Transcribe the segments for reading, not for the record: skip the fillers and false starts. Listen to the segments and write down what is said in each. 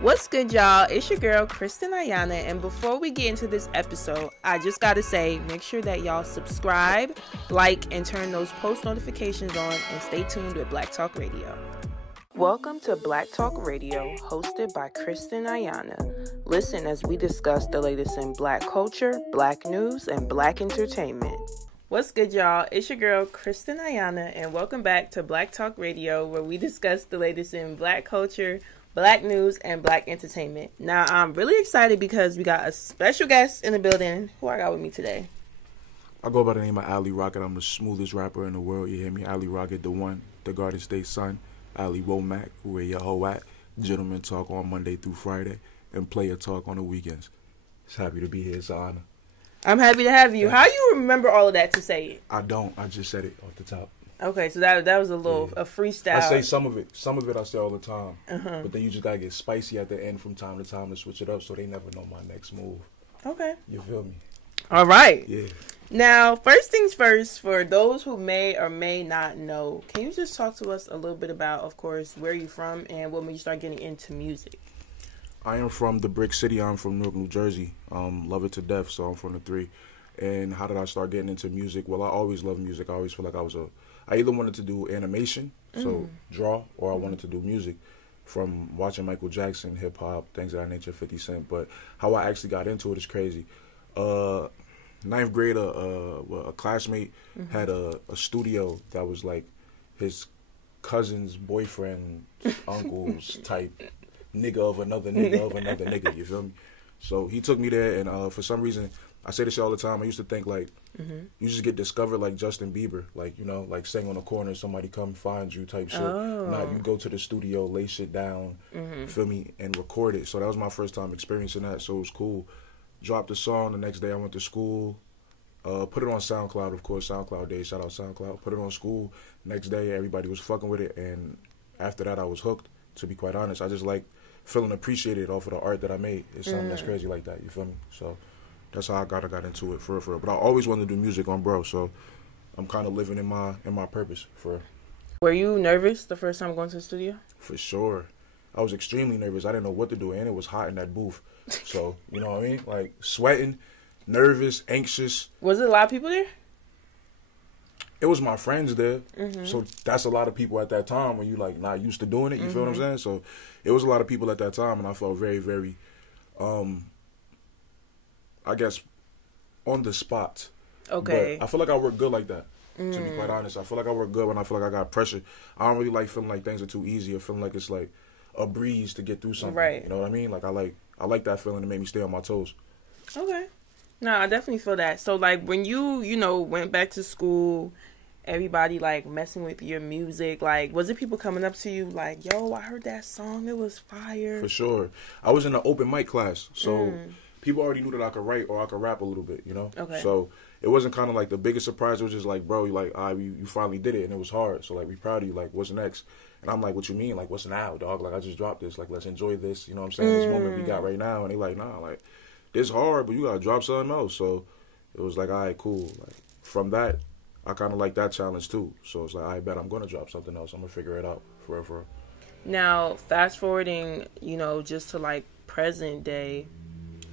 What's good, y'all? It's your girl, Kristen Ayana, and before we get into this episode, I just gotta say, make sure that y'all subscribe, like, and turn those post notifications on, and stay tuned with Black Talk Radio. Welcome to Black Talk Radio, hosted by Kristen Ayana. Listen as we discuss the latest in Black culture, Black news, and Black entertainment. What's good, y'all? It's your girl, Kristen Ayana, and welcome back to Black Talk Radio, where we discuss the latest in Black culture, Black news, and Black entertainment. Now, I'm really excited because we got a special guest in the building. Who I got with me today? I go by the name of Ali Rocket. I'm the smoothest rapper in the world. You hear me? Ali Rocket, the one, the Garden State son. Ali Womack, where your hoe at. Gentleman talk on Monday through Friday, and player talk on the weekends. Just happy to be here. It's an honor. I'm happy to have you. How you remember all of that to say it? I don't. I just said it off the top. Okay, so that was a little a freestyle. I say some of it. Some of it I say all the time. But then you just gotta get spicy at the end from time to time to switch it up, so they never know my next move. Okay. You feel me? All right. Yeah. Now, first things first, for those who may or may not know, can you just talk to us a little bit about, of course, where you're from and what made you start getting into music? I am from the Brick City. I'm from Newark, New Jersey. Love it to death, so I'm from the 3. And how did I start getting into music? Well, I always loved music. I always feel like I either wanted to do animation, so draw, or I wanted to do music from watching Michael Jackson, hip-hop, things of that nature, 50 Cent. But how I actually got into it is crazy. Ninth grade, a classmate had a studio that was like his cousin's boyfriend, uncle's type nigga of another nigga, you feel me? So he took me there, and for some reason, I say this all the time, I used to think, like, you just get discovered like Justin Bieber, like, you know, like sing on the corner, somebody come find you type shit. Not you go to the studio, lay shit down, feel me, and record it. So that was my first time experiencing that, so it was cool. Dropped the song, the next day I went to school, put it on SoundCloud, of course, SoundCloud Day, shout out SoundCloud, put it on school. Next day, everybody was fucking with it, and after that, I was hooked, to be quite honest. I just like feeling appreciated off of the art that I made. It's something that's crazy like that, you feel me? So that's how I got into it, for real. But I always wanted to do music on bro, so I'm kind of living in my purpose, for real. Were you nervous the first time going to the studio? For sure. I was extremely nervous. I didn't know what to do, and it was hot in that booth. So, you know what I mean? Like, sweating, nervous, anxious. Was it a lot of people there? It was my friends there. So that's a lot of people at that time when you, like, not used to doing it. You feel what I'm saying? So it was a lot of people at that time, and I felt very, very, I guess, on the spot. Okay. But I feel like I work good like that, to be quite honest. I feel like I work good when I feel like I got pressure. I don't really like feeling like things are too easy or feeling like it's like a breeze to get through something. Right. You know what I mean? Like, I like that feeling to make me stay on my toes. Okay. No, I definitely feel that. So, like, when you know, went back to school, everybody, like, messing with your music, like, was it people coming up to you, like, yo, I heard that song, it was fire? For sure. I was in an open mic class, so people already knew that I could write or I could rap a little bit, you know? Okay. So it wasn't kind of like the biggest surprise. It was just like, bro, you like, you finally did it, and it was hard. So, like, we proud of you. Like, what's next? And I'm like, what you mean? Like, what's now, dog? Like, I just dropped this. Like, let's enjoy this. You know what I'm saying? This moment we got right now. And they like, nah, like, this hard, but you got to drop something else. So it was like, all right, cool. Like, from that, I kind of like that challenge, too. So it's like, I bet I'm going to drop something else. I'm going to figure it out for real. Now, fast forwarding, you know, just to, like, present day,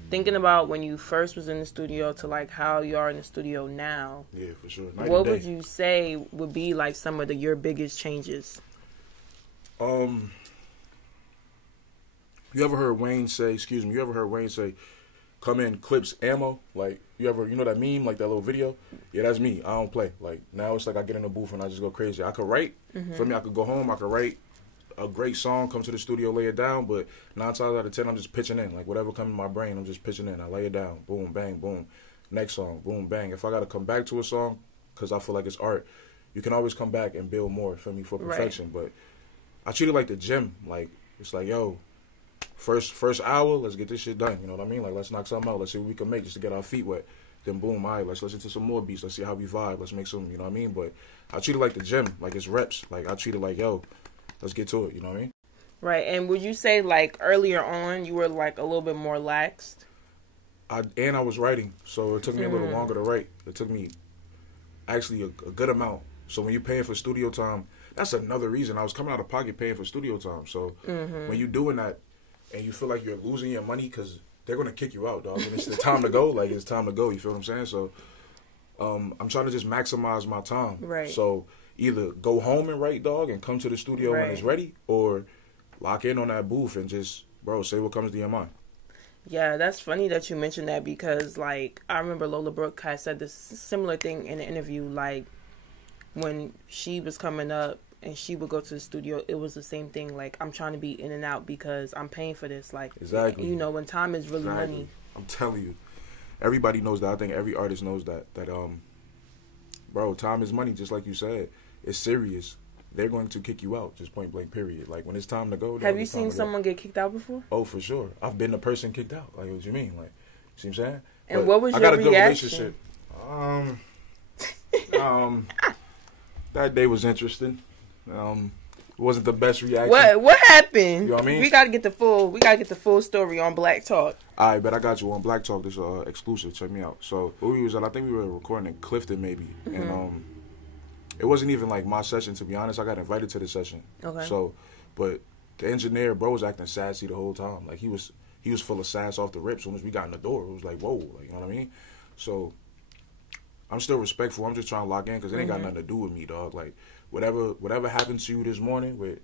thinking about when you first was in the studio to, like, how you are in the studio now. Yeah, for sure. What would you say would be, like, some of your biggest changes? You ever heard Wayne say, come in, clips, ammo? Like, you know that meme, like that little video? Yeah, that's me. I don't play. Like, now it's like I get in the booth and I just go crazy. I could write. For me, I could go home, I could write a great song, come to the studio, lay it down, but 9 times out of 10, I'm just pitching in. Like, whatever comes in my brain, I'm just pitching in. I lay it down. Boom, bang, boom. Next song, boom, bang. If I got to come back to a song, because I feel like it's art, you can always come back and build more, for me, for perfection. Right. But I treat it like the gym. Like, it's like, yo, first hour, let's get this shit done. You know what I mean? Like, let's knock something out. Let's see what we can make just to get our feet wet. Then boom, all right, let's listen to some more beats. Let's see how we vibe. Let's make some, you know what I mean? But I treat it like the gym. Like, it's reps. Like, I treat it like, yo, let's get to it. You know what I mean? Right. And would you say, like, earlier on, you were, like, a little bit more laxed? I was writing, so it took me a little longer to write. It took me actually a good amount. So when you're paying for studio time, that's another reason. I was coming out of pocket paying for studio time. So when you're doing that, and you feel like you're losing your money because they're going to kick you out, dog. When it's the time to go, like, it's time to go. You feel what I'm saying? So I'm trying to just maximize my time. Right. So either go home and write, dog, and come to the studio when it's ready, or lock in on that booth and just, bro, say what comes to your mind. Yeah, that's funny that you mentioned that because, like, I remember Lola Brooke had said this similar thing in an interview. Like, when she was coming up and she would go to the studio, it was the same thing. Like, I'm trying to be in and out because I'm paying for this. Like, exactly. You know, when time is really money. I'm telling you. Everybody knows that. I think every artist knows that. Bro, time is money, just like you said. It's serious. They're going to kick you out, just point blank, period. Like, when it's time to go. Have you seen someone get kicked out before? Oh, for sure. I've been the person kicked out. Like, what you mean? Like, see what I'm saying? And but what was your reaction? I got a good relationship. That day was interesting. It wasn't the best reaction. What happened? You know what I mean? We gotta get the full story on Black Talk. All right, but I got you on Black Talk. This exclusive. Check me out. So where we was at, I think we were recording in Clifton maybe, and it wasn't even like my session, to be honest. I got invited to the session. Okay. So, but the engineer, bro, was acting sassy the whole time. Like he was full of sass off the rip. As soon as we got in the door, it was like, whoa, like, you know what I mean? So I'm still respectful. I'm just trying to lock in because it ain't got nothing to do with me, dog. Like whatever happened to you this morning with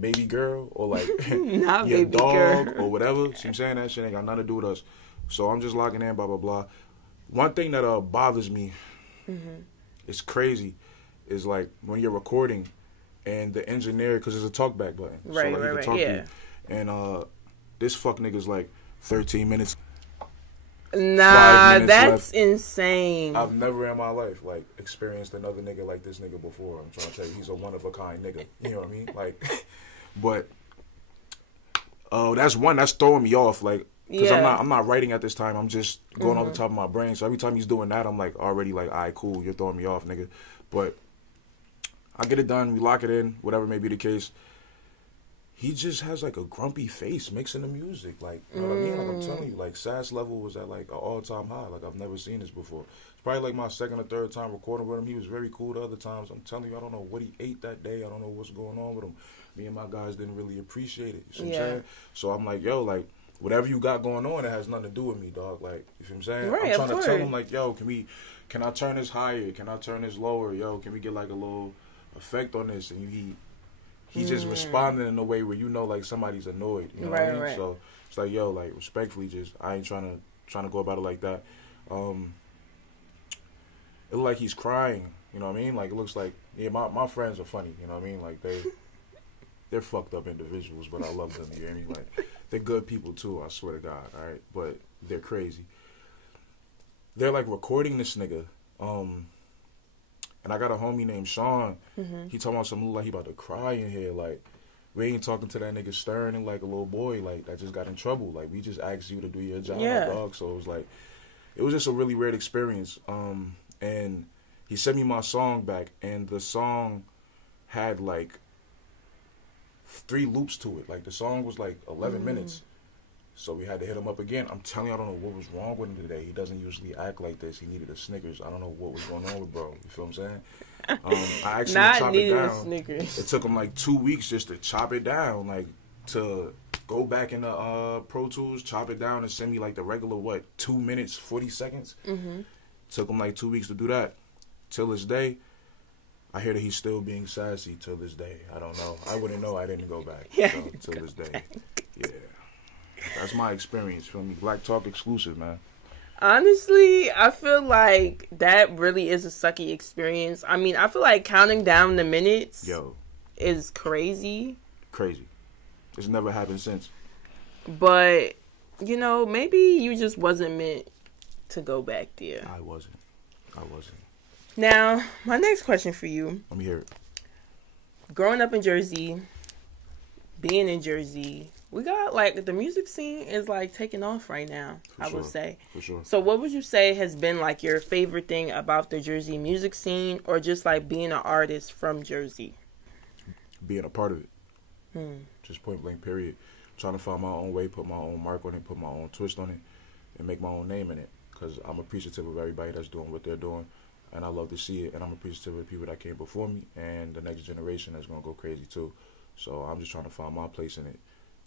baby girl or like Not your baby dog girl. or whatever. See what I'm saying? That shit ain't got nothing to do with us. So I'm just locking in, blah blah blah. One thing that bothers me, it's crazy, is like when you're recording and the engineer, because there's a talkback button, right, so like right, talk yeah. to you. And this fuck nigga's like 13 minutes. Nah, left. that's insane. I've never in my life like experienced another nigga like this nigga before. I'm trying to tell you, he's a one of a kind nigga. You know what I mean? Like, but that's one that's throwing me off. Like, because I'm not writing at this time. I'm just going off the top of my brain. So every time he's doing that, I'm like already like, all right, cool. You're throwing me off, nigga. But I get it done. We lock it in. Whatever may be the case. He just has like a grumpy face mixing the music. Like, you know what I mean? Like, I'm telling you, like, sass level was at like an all-time high. Like, I've never seen this before. It's probably like my second or third time recording with him. He was very cool the other times. I'm telling you, I don't know what he ate that day. I don't know what's going on with him. Me and my guys didn't really appreciate it. You see what I'm saying? So I'm like, yo, like, whatever you got going on, it has nothing to do with me, dog. Like, you feel what I'm saying? Right, I'm trying to tell him, like, yo, can I turn this higher? Can I turn this lower? Yo, can we get like a little effect on this? And He's just responding in a way where you know, like, somebody's annoyed. You know what I mean? Right. So it's like, yo, like, respectfully, just I ain't trying to go about it like that. It looks like he's crying. You know what I mean? Like, it looks like, yeah, my friends are funny. You know what I mean? Like, they're fucked up individuals, but I love them. You hear me? Like, they're good people too. I swear to God. All right, but they're crazy. They're like recording this nigga. And I got a homie named Sean. He talking about something like he about to cry in here. Like, we ain't talking to that nigga stern and like a little boy like that just got in trouble. Like, we just asked you to do your job, dog. So it was like, it was just a really weird experience. And he sent me my song back, and the song had like 3 loops to it. Like, the song was like 11 minutes. So we had to hit him up again. I'm telling you, I don't know what was wrong with him today. He doesn't usually act like this. He needed a Snickers. I don't know what was going on with bro. You feel what I'm saying? I actually chopped it down. Snickers. It took him like 2 weeks just to chop it down, like to go back in the Pro Tools, chop it down, and send me like the regular 2 minutes 40 seconds. Took him like 2 weeks to do that. Till this day, I hear that he's still being sassy till this day. I don't know. I wouldn't know. I didn't go back. So, till this day. Yeah. That's my experience. Feel me? Black Talk exclusive, man. Honestly, I feel like that really is a sucky experience. I mean, I feel like counting down the minutes is crazy. Crazy. It's never happened since. But, you know, maybe you just wasn't meant to go back there. I wasn't. Now, my next question for you. Let me hear it. Growing up in Jersey, being in Jersey, we got, like, the music scene is, like, taking off right now, I would say. For sure. So what would you say has been, like, your favorite thing about the Jersey music scene, or just, like, being an artist from Jersey? Being a part of it. Just point blank, period. Trying to find my own way, put my own mark on it, put my own twist on it, and make my own name in it. Because I'm appreciative of everybody that's doing what they're doing, and I love to see it. And I'm appreciative of the people that came before me and the next generation that's going to go crazy, too. So I'm just trying to find my place in it.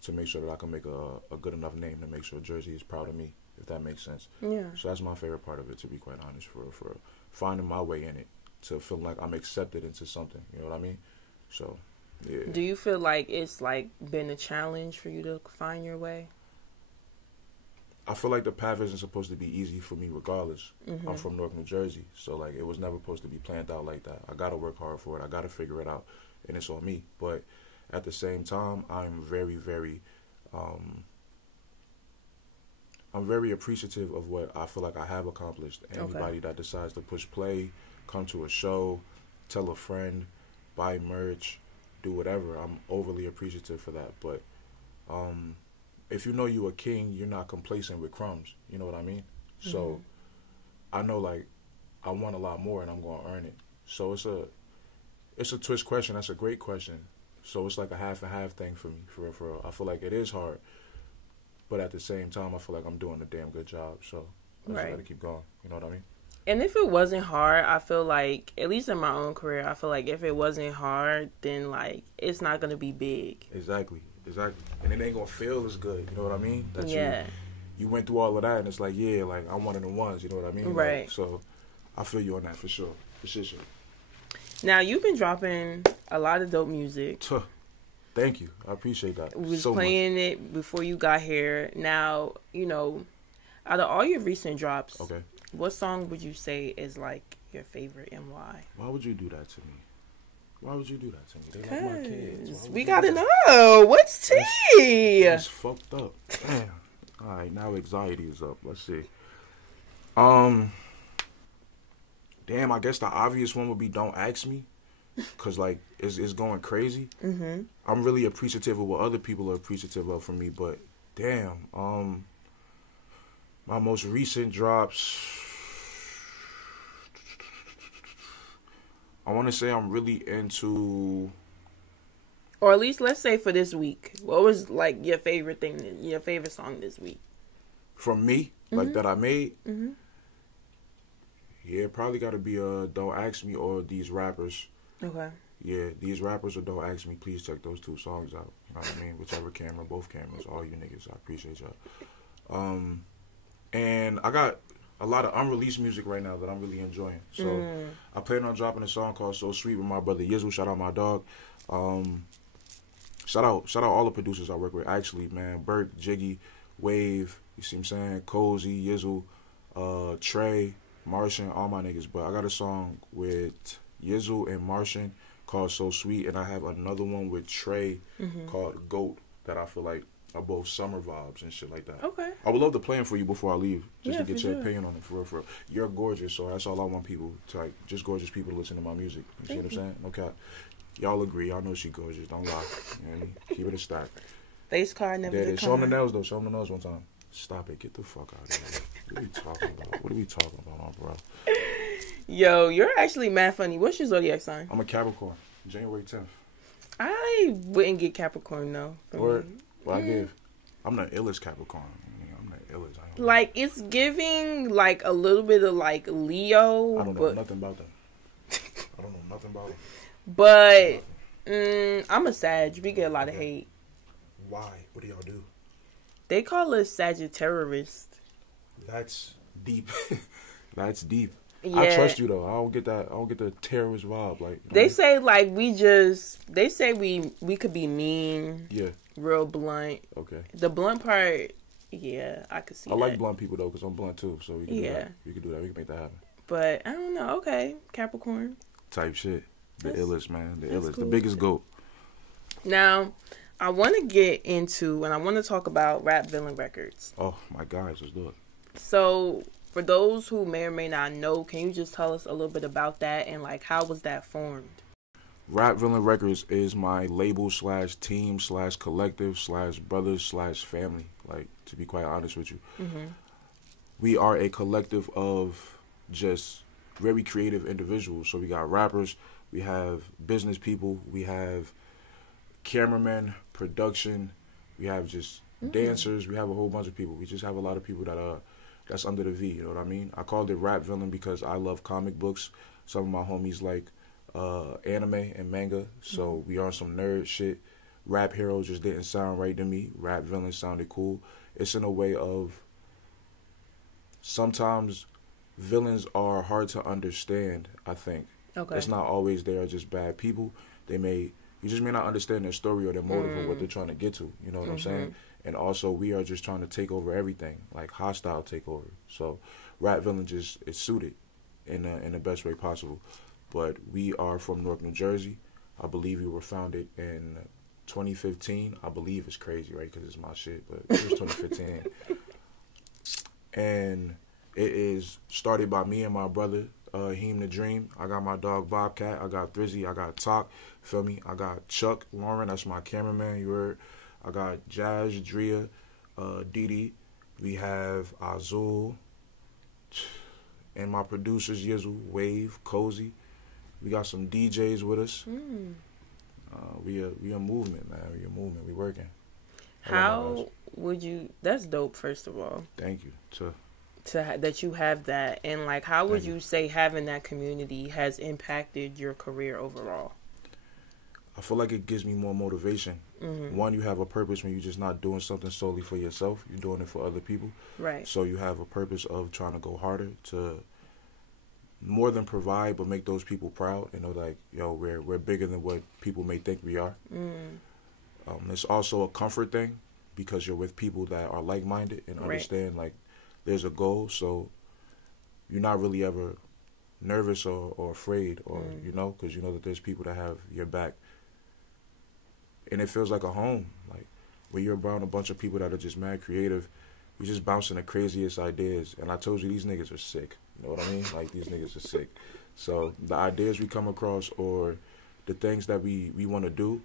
to make sure that I can make a good enough name to make sure Jersey is proud of me, if that makes sense. Yeah. So that's my favorite part of it, to be quite honest, for finding my way in it, to feel like I'm accepted into something. You know what I mean? So, yeah. Do you feel like it's like been a challenge for you to find your way? I feel like the path isn't supposed to be easy for me regardless. Mm-hmm. I'm from North New Jersey, so like it was never supposed to be planned out like that. I gotta work hard for it. I gotta figure it out, and it's on me. But at the same time, I'm very, very I'm very appreciative of what I feel like I have accomplished. Anybody that decides to push play, come to a show, tell a friend, buy merch, do whatever, I'm overly appreciative for that. But if you know you a king, you're not complacent with crumbs. You know what I mean? Mm-hmm. So I know, like, I want a lot more, and I'm going to earn it. So it's a twist question. That's a great question. So it's like a half and half thing for me. For real. I feel like it is hard, but at the same time, I feel like I'm doing a damn good job. So I just got to keep going. You know what I mean? And if it wasn't hard, I feel like, at least in my own career, I feel like if it wasn't hard, then, like, it's not going to be big. Exactly. And it ain't going to feel as good. You know what I mean? That yeah. You went through all of that, and it's like, yeah, like, I'm one of the ones. You know what I mean? Right. Like, so I feel you on that for sure. For sure. Now, you've been dropping a lot of dope music. Thank you. I appreciate that. We was so playing much. it before you got here. Now, you know, out of all your recent drops, what song would you say is, like, your favorite and why? Why would you do that to me? Why would you do that to me? They like my kids. We gotta know. What's tea? That's fucked up. Damn. All right, now anxiety is up. Let's see. Damn, I guess the obvious one would be Don't Ask Me. Because, like, it's going crazy. Mm-hmm. I'm really appreciative of what other people are appreciative of from me. But, damn, my most recent drops, I want to say I'm really into... Or at least, let's say for this week, what was, like, your favorite song this week? From me? Mm-hmm. Like, that I made? Mm-hmm. Yeah, probably got to be Don't Ask Me or These Rappers. Okay. Yeah, These Rappers or Don't Ask Me. Please check those two songs out. You know what I mean? Whichever camera, both cameras, all you niggas. I appreciate y'all. And I got a lot of unreleased music right now that I'm really enjoying. So I plan on dropping a song called So Sweet with my brother Yizzle. Shout out my dog. Shout out all the producers I work with. Actually, man, Burke, Jiggy, Wave, you see what I'm saying? Cozy, Yizzle, Trey, Martian, all my niggas. But I got a song with Yizzle and Martian called So Sweet, and I have another one with Trey called Goat that I feel like are both summer vibes and shit like that. Okay. I would love to play them for you before I leave, just to get your sure. opinion on it. For real. You're gorgeous, so that's all I want people to, like, just gorgeous people to listen to my music. You see what I'm saying? Okay. Y'all agree. Y'all know she gorgeous. Don't lie. You know what I mean? Keep it a stack. Face card, never the Show them the nails, though. Show them the nails one time. Stop it. Get the fuck out of here. What are we talking about? What are we talking about, bro? Yo, you're actually mad funny. What's your zodiac sign? I'm a Capricorn. January 10th. I wouldn't get Capricorn, though. What I give? I'm the illest Capricorn. I'm the illest. Like, it's giving, like, a little bit of, like, Leo. I don't know nothing about them. I don't know nothing about them. But I'm a Sag. We get a lot of hate. Why? What do y'all do? They call us Sagittarius. That's deep. That's deep. Yeah. I trust you though. I don't get that. I don't get the terrorist vibe. Like they say, like they say we could be mean. Yeah. Real blunt. Okay. The blunt part, yeah, I could see. I like blunt people though, because I'm blunt too. So we can do that. We can do that. We can make that happen. But I don't know. Okay, Capricorn. Type shit. The illest, man. The illest. Cool. The biggest goat. Now, I want to get into, and I want to talk about Rap Villain Records. Oh, my guys, let's do it. So, for those who may or may not know, can you just tell us a little bit about that and, like, how was that formed? Rap Villain Records is my label / team / collective / brothers / family. Like, to be quite honest with you. Mm-hmm. We are a collective of just very creative individuals. So we got rappers, we have business people, we have cameramen, production, we have just dancers, we have a whole bunch of people. We just have a lot of people that are that's under the V, you know what I mean? I called it Rap Villain because I love comic books. Some of my homies like anime and manga, so we are on some nerd shit. rap heroes just didn't sound right to me. Rap villains sounded cool. It's in a way of sometimes villains are hard to understand, I think. Okay. It's not always they are just bad people. You just may not understand their story or their motive or what they're trying to get to. You know what I'm saying? And also, we are just trying to take over everything, like hostile takeover. So, rap villain just is suited in the best way possible. But we are from Newark, New Jersey. I believe we were founded in 2015. I believe it's crazy, right? Because it's my shit, but it was 2015. And it is started by me and my brother, Heem the Dream. I got my dog Bobcat. I got Thrizzy. I got Talk. Feel me? I got Chuck Lauren. That's my cameraman. You heard? I got Jazz, Drea, Didi. We have Azul. And my producers, Yizzle, Wave, Cozy. We got some DJs with us. We a movement, man. We a movement. We working. How would you? That's dope. First of all, thank you. That you have that, and like, how would you say having that community has impacted your career overall? I feel like it gives me more motivation. One, you have a purpose when you're just not doing something solely for yourself. You're doing it for other people. Right. So you have a purpose of trying to go harder to more than provide, but make those people proud and know, like, yo, we're bigger than what people may think we are. It's also a comfort thing because you're with people that are like-minded and understand, like, there's a goal. So you're not really ever nervous or afraid or, you know, because you know that there's people that have your back. And it feels like a home. Like, when you're around a bunch of people that are just mad creative, you're just bouncing the craziest ideas. And I told you, these niggas are sick. You know what I mean? Like, these niggas are sick. So the ideas we come across or the things that we want to do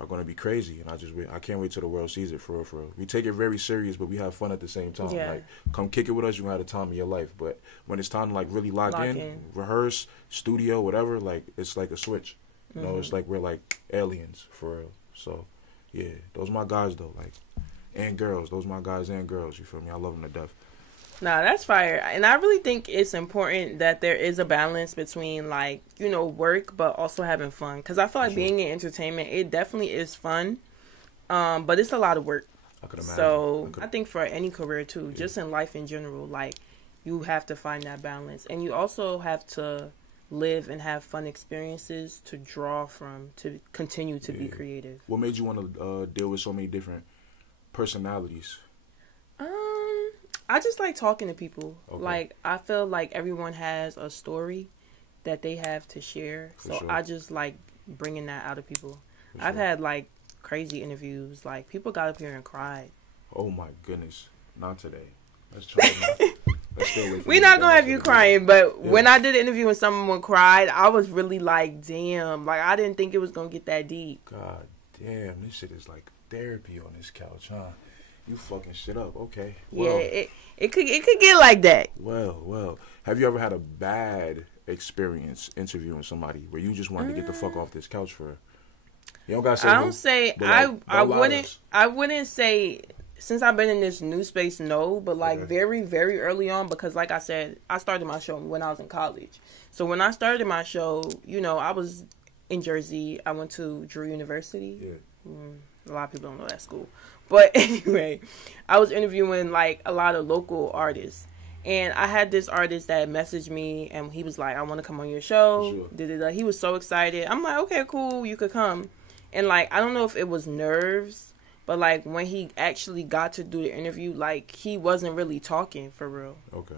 are going to be crazy. And I can't wait till the world sees it, for real, for real. We take it very serious, but we have fun at the same time. Yeah. Like, come kick it with us, you're going to have the time of your life. But when it's time to, like, really lock in, rehearse, studio, whatever, like, it's like a switch. You know, it's like we're like aliens, for real. So, yeah, those my guys, though, like, and girls. Those my guys and girls, you feel me? I love them to death. Nah, that's fire. And I really think it's important that there is a balance between, like, you know, work, but also having fun. Because I feel like being in entertainment, it definitely is fun, but it's a lot of work. I could imagine. So I think for any career, too, just in life in general, like, you have to find that balance. And you also have to live and have fun experiences to draw from, to continue to be creative. What made you want to deal with so many different personalities? I just like talking to people. Okay. Like, I feel like everyone has a story that they have to share. So I just like bringing that out of people. I've had, like, crazy interviews. Like, people got up here and cried. Oh, my goodness. Not today. Let's try it. We're not going to have you crying, but when I did an interview and someone cried, I was really like, damn. Like, I didn't think it was going to get that deep. God damn. This shit is like therapy on this couch, huh? You fucking shit up. Okay. Well, yeah, it could get like that. Well. Have you ever had a bad experience interviewing somebody where you just wanted to get the fuck off this couch for? You don't gotta say. I don't say I wouldn't say, since I've been in this new space, no, but like very, very early on, because like I said, I started my show when I was in college. So when I started my show, you know, I was in Jersey. I went to Drew University. Yeah. A lot of people don't know that school. But anyway, I was interviewing, like, a lot of local artists. And I had this artist that messaged me, and he was like, I want to come on your show. Sure. He was so excited. I'm like, okay, cool, you could come. And, like, I don't know if it was nerves, but, like, when he actually got to do the interview, like, he wasn't really talking for real. Okay.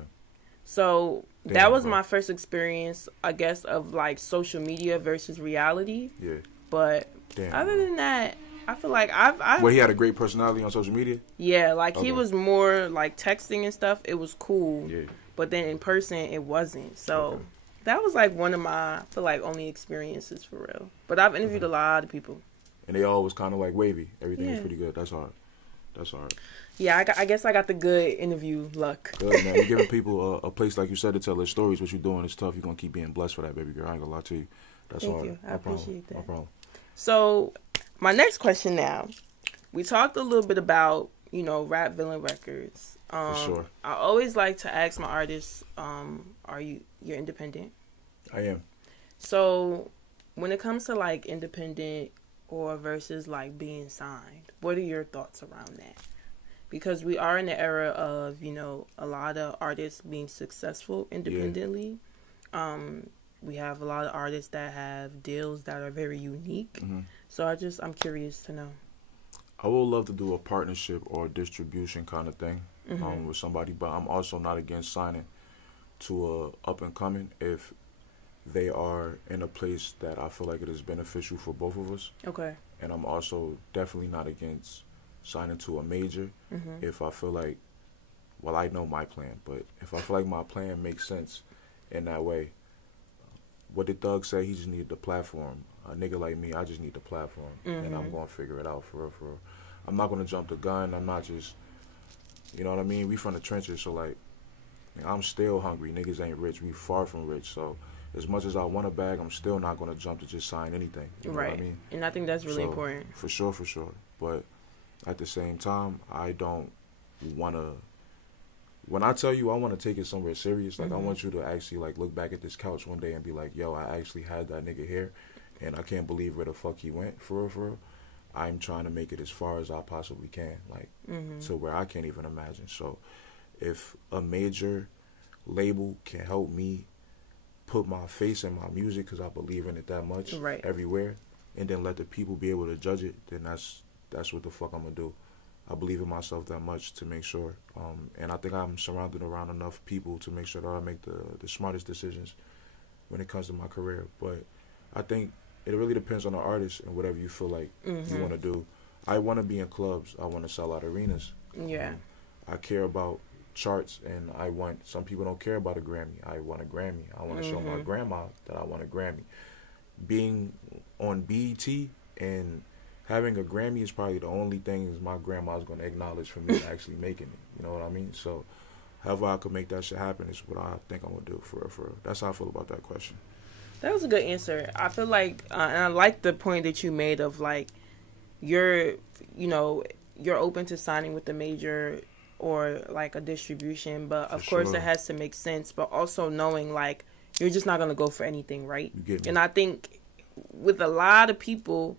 So that was my first experience, I guess, of, like, social media versus reality. Yeah. But other than that, I feel like I've he had a great personality on social media? Yeah, like, he was more, like, texting and stuff. It was cool. Yeah. But then in person, it wasn't. So that was, like, one of my, I feel like, only experiences for real. But I've interviewed a lot of people. And they all was kind of, like, wavy. Everything was pretty good. That's hard. Yeah, I guess I got the good interview luck. Good, man. You're giving people a place, like you said, to tell their stories. What you're doing is tough. You're going to keep being blessed for that, baby girl. I ain't going to lie to you. That's hard. Thank you. I appreciate that. No problem. So, my next question now. We talked a little bit about, you know, Rap Villain Records. For sure. I always like to ask my artists, you're independent? I am. So, when it comes to, like, independent, or versus like being signed? What are your thoughts around that? Because we are in the era of, you know, a lot of artists being successful independently. Yeah. We have a lot of artists that have deals that are very unique. Mm-hmm. So I'm curious to know. I would love to do a partnership or distribution kind of thing with somebody, but I'm also not against signing to a up and coming if they are in a place that I feel like it is beneficial for both of us. Okay. And I'm also definitely not against signing to a major if I feel like, well, I know my plan, but if I feel like my plan makes sense in that way. What did Thug say? He just needed the platform. A nigga like me, I just need the platform, and I'm going to figure it out for real, for real. I'm not going to jump the gun. I'm not just, you know what I mean? We from the trenches, so, like, I'm still hungry. Niggas ain't rich. We far from rich, so as much as I want a bag, I'm still not going to jump to just sign anything. You know what I mean? And I think that's really important. For sure. But at the same time, I don't want to, when I tell you I want to take it somewhere serious, like I want you to actually like look back at this couch one day and be like, yo, I actually had that nigga here and I can't believe where the fuck he went, for real. I'm trying to make it as far as I possibly can, like to where I can't even imagine. So if a major label can help me put my face in my music because I believe in it that much everywhere, and then let the people be able to judge it, then that's what the fuck I'm gonna do. I believe in myself that much to make sure, and I think I'm surrounded around enough people to make sure that I make the smartest decisions when it comes to my career. But I think it really depends on the artist and whatever you feel like you want to do. I want to be in clubs. I want to sell out arenas. Yeah. I care about charts, and some people don't care about a Grammy. I want a Grammy. I want to show my grandma that I want a Grammy. Being on BET and having a Grammy is probably the only thing my grandma's going to acknowledge for me actually making it. You know what I mean? So however I could make that shit happen is what I think I'm going to do for real. That's how I feel about that question. That was a good answer. I feel like, and I like the point that you made of like, you're open to signing with the major or like a distribution, but of course it has to make sense, but also knowing like, you're just not going to go for anything, right? You get me. And I think with a lot of people,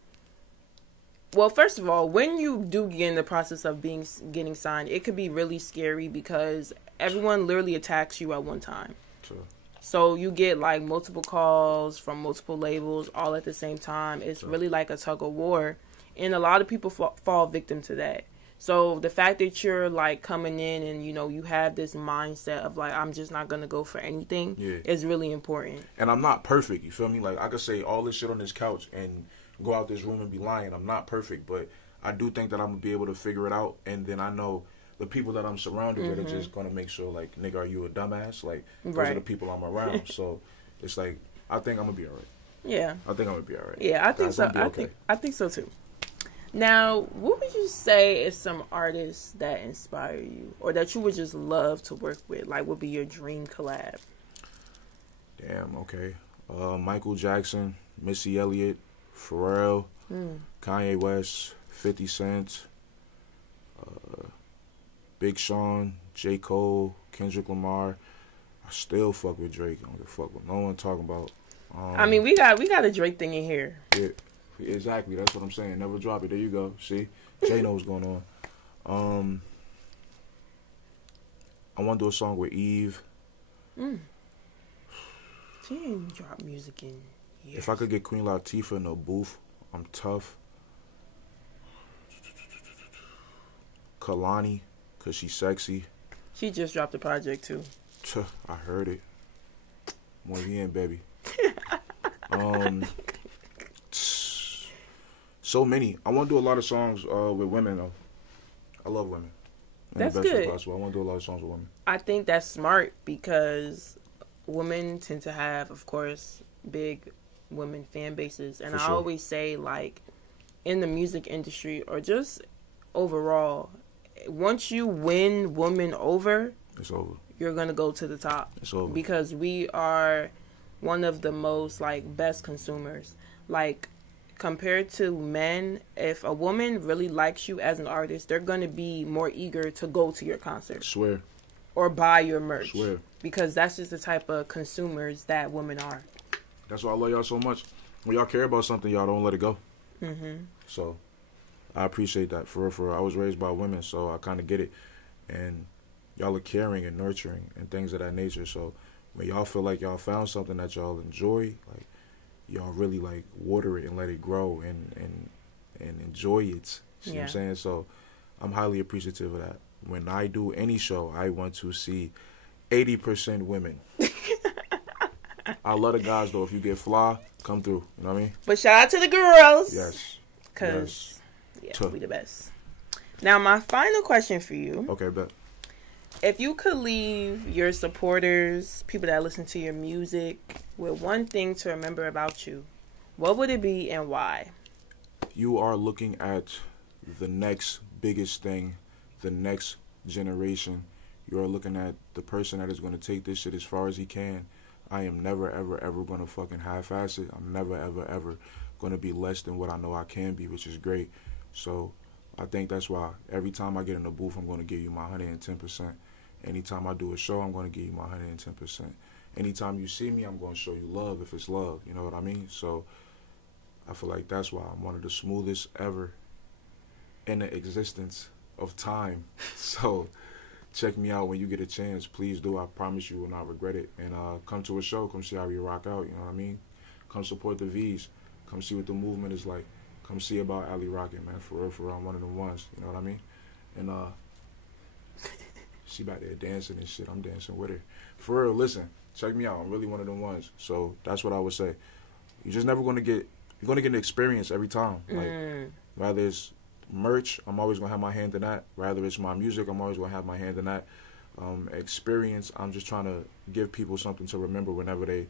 well, first of all, when you do get in the process of getting signed, it could be really scary because everyone literally attacks you at one time. True. So you get like multiple calls from multiple labels all at the same time. It's really like a tug of war, and a lot of people fall victim to that. So the fact that you're like coming in and you have this mindset of like, I'm just not gonna go for anything is really important. And I'm not perfect. You feel me? Like I could say all this shit on this couch and go out this room and be lying. I'm not perfect, but I do think that I'm gonna be able to figure it out. And then I know the people that I'm surrounded with are just gonna make sure, like, nigga, are you a dumbass? Like, those are the people I'm around. So it's like, I think I'm gonna be alright. Yeah. I think I'm gonna be alright. Yeah, I think so. I think so too. Now, what would you say is some artists that inspire you or that you would just love to work with? Like, would be your dream collab? Damn, okay. Michael Jackson, Missy Elliott, Pharrell, Kanye West, 50 Cent, Big Sean, J. Cole, Kendrick Lamar. I still fuck with Drake. I don't give a fuck what no one talking about. I mean, we got a Drake thing in here. Yeah, exactly. That's what I'm saying. Never drop it. There you go. See? Jay knows what's going on. I want to do a song with Eve. She ain't dropped music in years. If I could get Queen Latifah in a booth, I'm tough. Kehlani, because she's sexy. She just dropped a project, too. I heard it. Muy bien, baby. So many. I want to do a lot of songs with women, though. I love women. That's good. Possible. I want to do a lot of songs with women. I think that's smart because women tend to have, of course, big women fan bases. And I always say, like, in the music industry or just overall, once you win women over, it's over. You're going to go to the top. It's over. Because we are one of the most, like, best consumers. Like, compared to men, if a woman really likes you as an artist, they're going to be more eager to go to your concert. Swear. Or buy your merch. Swear. Because that's just the type of consumers that women are. That's why I love y'all so much. When y'all care about something, y'all don't let it go. So I appreciate that. For real, I was raised by women, so I kind of get it. And y'all are caring and nurturing and things of that nature. So when y'all feel like y'all found something that y'all enjoy, like, y'all really, like, water it and let it grow and enjoy it. See what I'm saying? So I'm highly appreciative of that. When I do any show, I want to see 80% women. I love the guys, though. If you get fly, come through. You know what I mean? But shout out to the girls. Yes. Because, we the best. Now, my final question for you. Okay, bet. If you could leave your supporters, people that listen to your music, with one thing to remember about you, what would it be and why? You are looking at the next biggest thing, the next generation. You are looking at the person that is going to take this shit as far as he can. I am never, ever, ever going to fucking half-ass it. I'm never, ever, ever going to be less than what I know I can be, which is great. So I think that's why every time I get in the booth, I'm going to give you my 110%. Anytime I do a show, I'm going to give you my 110%. Anytime you see me, I'm going to show you love if it's love. You know what I mean? So I feel like that's why I'm one of the smoothest ever in the existence of time. So check me out when you get a chance. Please do. I promise you will not regret it. And come to a show. Come see how we rock out. You know what I mean? Come support the V's. Come see what the movement is like. Come see about Ali Rocket, man. For real, I'm one of the ones. You know what I mean? And she back there dancing and shit. I'm dancing with her. For real, listen. Check me out. I'm really one of the ones. So that's what I would say. You're just never going to get... You're going to get an experience every time. Like, rather it's merch, I'm always going to have my hand in that. Rather it's my music, I'm always going to have my hand in that. Experience, I'm just trying to give people something to remember whenever they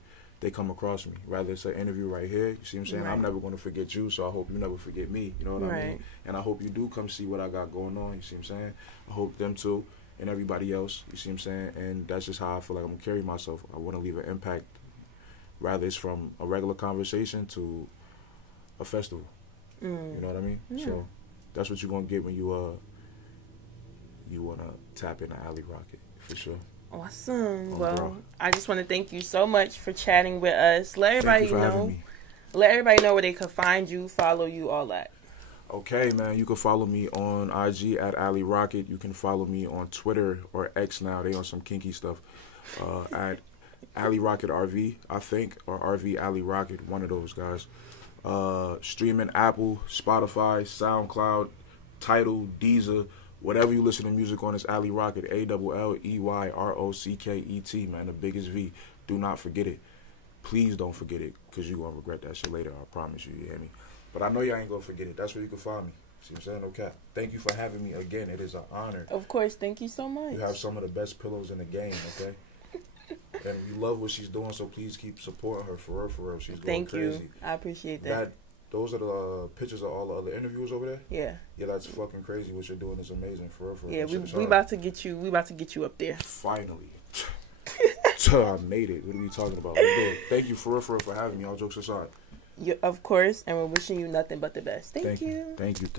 come across me. Rather it's an interview right here. You see what I'm saying? Right. I'm never going to forget you, so I hope you never forget me. You know what I mean? And I hope you do come see what I got going on. You see what I'm saying? I hope them too and everybody else. You see what I'm saying? And that's just how I feel like I'm going to carry myself. I want to leave an impact. Rather it's from a regular conversation to a festival. You know what I mean? So that's what you're gonna get when you wanna tap into Ali Rocket for sure. Awesome. Well, I just want to thank you so much for chatting with us. Let everybody know. Let everybody know where they can find you, follow you, all that. Okay, man. You can follow me on IG at Ali Rocket. You can follow me on Twitter or X now. They on some kinky stuff. At Ali Rocket RV, I think, or RV Ali Rocket. One of those guys. Streaming Apple, Spotify, SoundCloud, Tidal, Deezer, whatever you listen to music on is Ali Rocket, ALLEYROCKET, man, the biggest V. Do not forget it. Please don't forget it, because you're going to regret that shit later, I promise you hear me? But I know y'all ain't going to forget it. That's where you can find me. See what I'm saying? No cap. Thank you for having me again. It is an honor. Of course. Thank you so much. You have some of the best pillows in the game, okay? And we love what she's doing, so please keep supporting her. For real. She's going crazy. Thank you. I appreciate that. Those are the pictures of all the other interviews over there. Yeah. Yeah, that's fucking crazy. What you're doing is amazing. For real. Yeah, we about to get you. We about to get you up there. Finally. I made it. What are we talking about? Let's do it. Thank you for having me. All jokes aside. Of course, and we're wishing you nothing but the best. Thank you. Thank you.